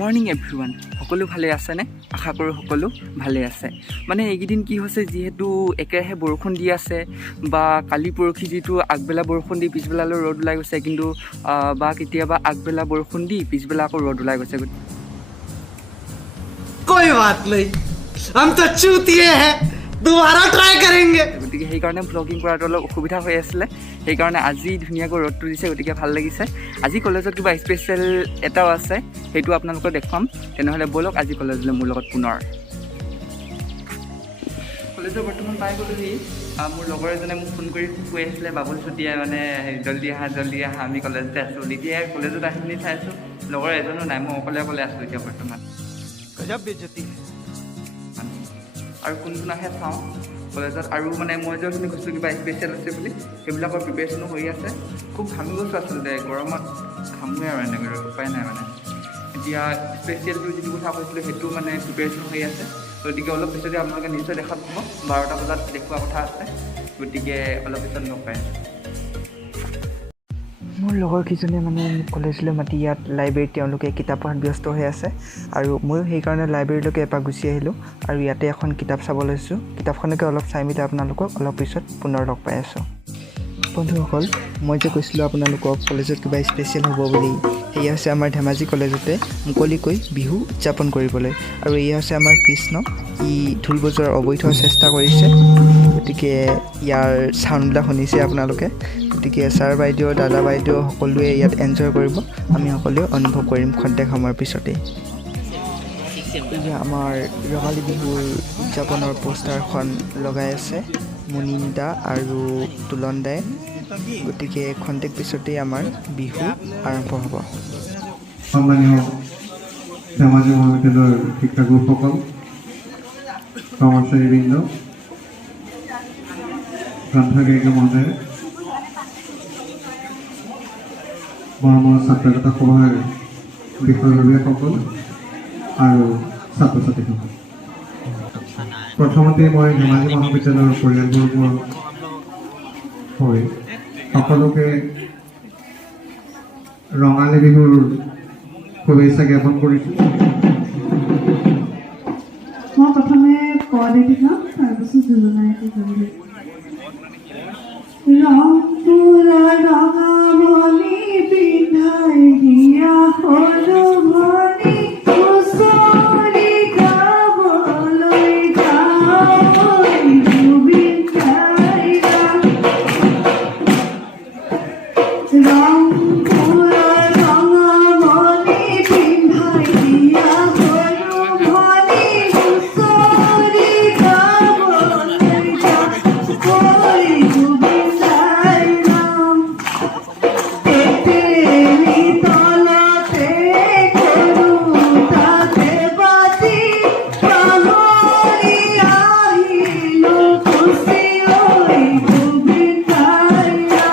morning everyone সকলো ভালে আছেনে আশা কৰোঁ সকলো ভালে আছে মানে এইকেইদিন কি হৈছে যিহেতু একেৰাহে বৰষুণ দি আছে বা কালি পৰহি যিটো আগবেলা বৰষুণ দি পিছবেলালৈ ৰ'দ ওলাই গৈছে কিন্তু বা কেতিয়াবা আগবেলা বৰষুণ দি পিছবেলা আকৌ ৰ'দ ওলাই গৈছে कोई बात नहीं हम तो चूतिए हैं दोबारा ट्राई करेंगे গতিকে সেইকাৰণে ভ্লগিং কৰাটো অলপ অসুবিধা হৈ আছিলে সেইকাৰণে আজি ধুনীয়াকৈ ৰ'দটো দিছে গতিকে ভাল লাগিছে আজি কলেজত কিবা স্পেচিয়েল এটাও আছে সেইটো আপোনালোকক দেখুৱাম তেনেহ'লে ব'লক আজি কলেজলৈ মোৰ লগত পুনৰ কলেজৰ বৰ্তমান পাই গ'লোহি মোৰ লগৰ এজনে মোক ফোন কৰি কৈ আছিলে বাবুল চুতীয়া মানে জল্দি আহা আমি কলেজতে আছোঁ এতিয়া কলেজত আহি পিনি চাইছোঁ লগৰ এজনো নাই মই অকলে আছোঁ এতিয়া বৰ্তমান गजब बेइज्जती है আৰু কোন কোন আহে চাওঁ কলেজত আৰু মানে মই যোনখিনি কৈছোঁ কিবা স্পেচিয়েল আছে বুলি সেইবিলাকৰ প্ৰিপেৰেশ্যনো হৈ আছে খুব ঘামি গৈছোঁ আচলতে গৰমত ঘামোৱে আৰু এনেকৈ উপায় নাই মানে এতিয়া স্পেচিয়েলটো যিটো কথা কৈছিলোঁ সেইটো মানে প্ৰিপেৰেশ্যন হৈ আছে গতিকে অলপ পিছতে আপোনালোকে নিশ্চয় দেখা পাব 12টা বজাত দেখুওৱা কথা আছে গতিকে অলপ পিছত লগ পাই মোৰ লগৰ কেইজনে মানে কলেজলৈ মাতি ইয়াত লাইব্ৰেৰীত তেওঁলোকে কিতাপ পঢ়াত ব্যস্ত হৈ আছে আৰু ময়ো সেইকাৰণে লাইব্ৰেৰীলৈকে এপাক গুচি আহিলোঁ আৰু ইয়াতে এখন কিতাপ চাব লৈছোঁ কিতাপখনকে অলপ চাই মেলি আপোনালোকক অলপ পিছত পুনৰ লগ পাই আছোঁ বন্ধুসকল মই যে কৈছিলোঁ আপোনালোকক কলেজত কিবা স্পেচিয়েল হ'ব বুলি সেয়া হৈছে আমাৰ ধেমাজি কলেজতে মুকলিকৈ বিহু উদযাপন কৰিবলৈ আৰু এয়া হৈছে আমাৰ কৃষ্ণ ই ঢোল বজোৱাৰ অবৈধ চেষ্টা কৰিছে গতিকে ইয়াৰ চাউণ্ডবিলাক শুনিছে আপোনালোকে গতিকে ছাৰ বাইদেউ দাদা বাইদেউ সকলোৱে ইয়াত এনজয় কৰিব আমি সকলোৱে অনুভৱ কৰিম খন্তেক সময়ৰ পিছতেই আমাৰ ৰঙালী বিহুৰ উদযাপনৰ পোষ্টাৰখন লগাই আছে মুনিন দা আৰু তুলন দাই গতিকে খন্তেক পিছতেই আমাৰ বিহু আৰম্ভ হ'ব সন্মানীয় ধেমাজি মহাবিদ্যালয়ৰ শিক্ষাগুৰুসকল কৰ্মচাৰীবৃন্দ গ্ৰন্থগায়িক মহোদয় মৰমৰ ছাত্ৰকতা সভাৰ বিষয়ববীয়াসকল আৰু ছাত্ৰ ছাত্ৰীসকল প্ৰথমতে মই ধেমাজি মহাবিদ্যালয়ৰ পৰিয়ালবৰ্গৰ হৈ সকলোকে ৰঙালী বিহুৰ শুভেচ্ছা জ্ঞাপন কৰিছোঁ মই প্ৰথমে ক দেখি যাম তাৰপিছত যোজনাইকে যাবলৈ ৰংপুৰা ৰঙামণি পিন্ধাই দিয়া সৰু ভনী হুঁচৰি গাবলৈ গাঁৱলৈ জুবিন গাইলা ৰংপুৰা ৰঙামণি পিন্ধাই দিয়া সৰু ভনী হুঁচৰি গাবলৈ গাঁৱলৈ জুবিন গাইলা তেতেলী তলতে গৰু তাতে বাজি পাহৰি আহিলোঁ খুচি হৈ জুবিন গাইলা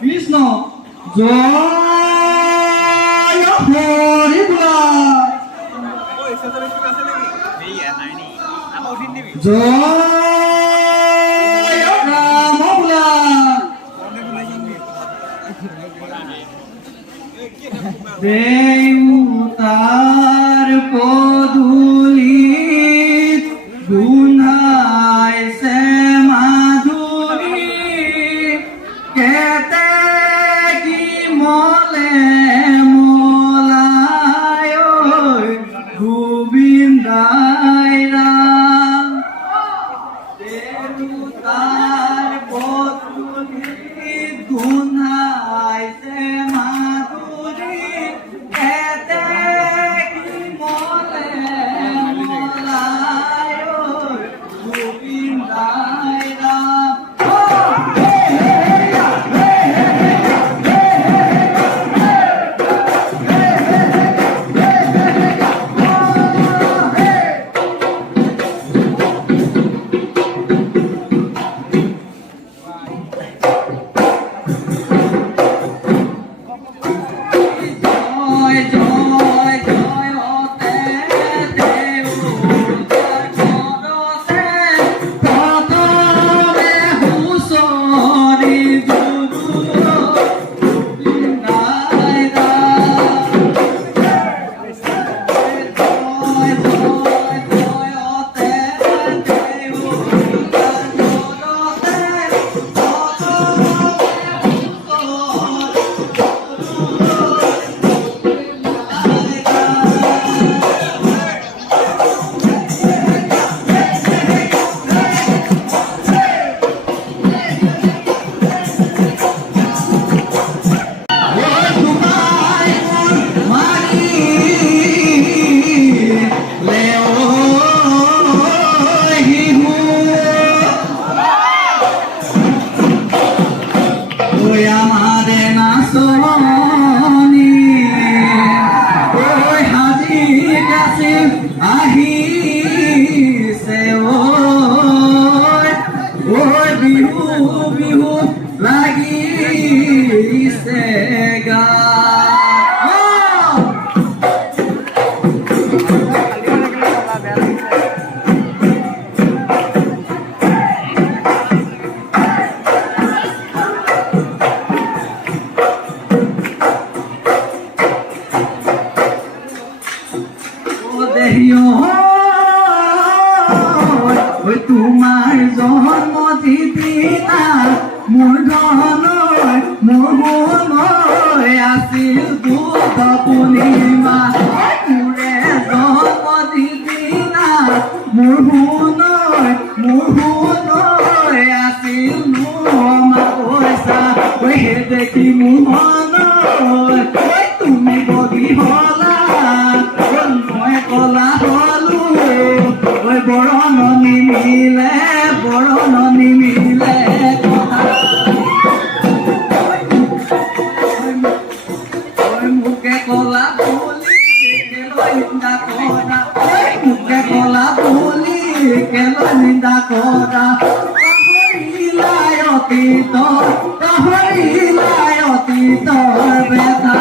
কৃষ্ণ জয় হৰি বোলা জয় ৰাম বোলা দেউতাৰ পদূলিত গোন্ধাইছে মাধুৰী কেতে কি মলে ওই আমারে নাচনি ওই হাজি কাছে আহিছে ওই বিহু বিহু লাগিছে গা তোমাৰ জন্ম দিনা মোৰ ধনৈ মোৰ গুণৈ আছিল বুধ পূৰ্ণিমা মোৰে জন্ম দিনা মোৰ গুণৈ আছিল নোমা পইচা হে দেখি মোৰ মনৈ তুমি বগী হলা মই কলা হলো বৰণ নিমিলে কথা মুখে কলা বুলি কেলৈ নিন্দা কৰা মুখে কলা বুলি কেলৈ নিন্দা কৰা পাহৰিলাই অতীতৰ বেথা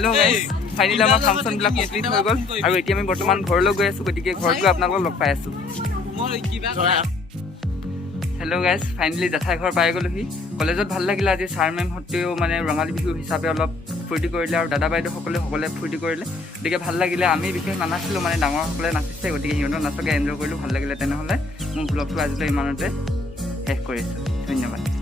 হেল্ল' গাইজ ফাইনেলি আমাৰ ফাংচনবিলাক কমপ্লিট হৈ গ'ল আৰু এতিয়া আমি বৰ্তমান ঘৰলৈ গৈ আছোঁ গতিকে ঘৰত গৈ আপোনালোকক লগ পাই আছোঁ হেল্ল' গাইজ ফাইনেলি জেঠাই ঘৰ পাই গ'লোহি কলেজত ভাল লাগিলে আজি ছাৰ মেমহঁতেও মানে ৰঙালী বিহু হিচাপে অলপ ফূৰ্তি কৰিলে আৰু দাদা বাইদেউসকলে ফূৰ্তি কৰিলে গতিকে ভাল লাগিলে আমি বিশেষ নানাছিলোঁ মানে ডাঙৰসকলে নাচিছে গতিকে সিহঁতৰ নাচকে এনজয় কৰিলোঁ ভাল লাগিলে তেনেহ'লে মোৰ ব্লগটো আজিলৈ ইমানতে শেষ কৰিছোঁ ধন্যবাদ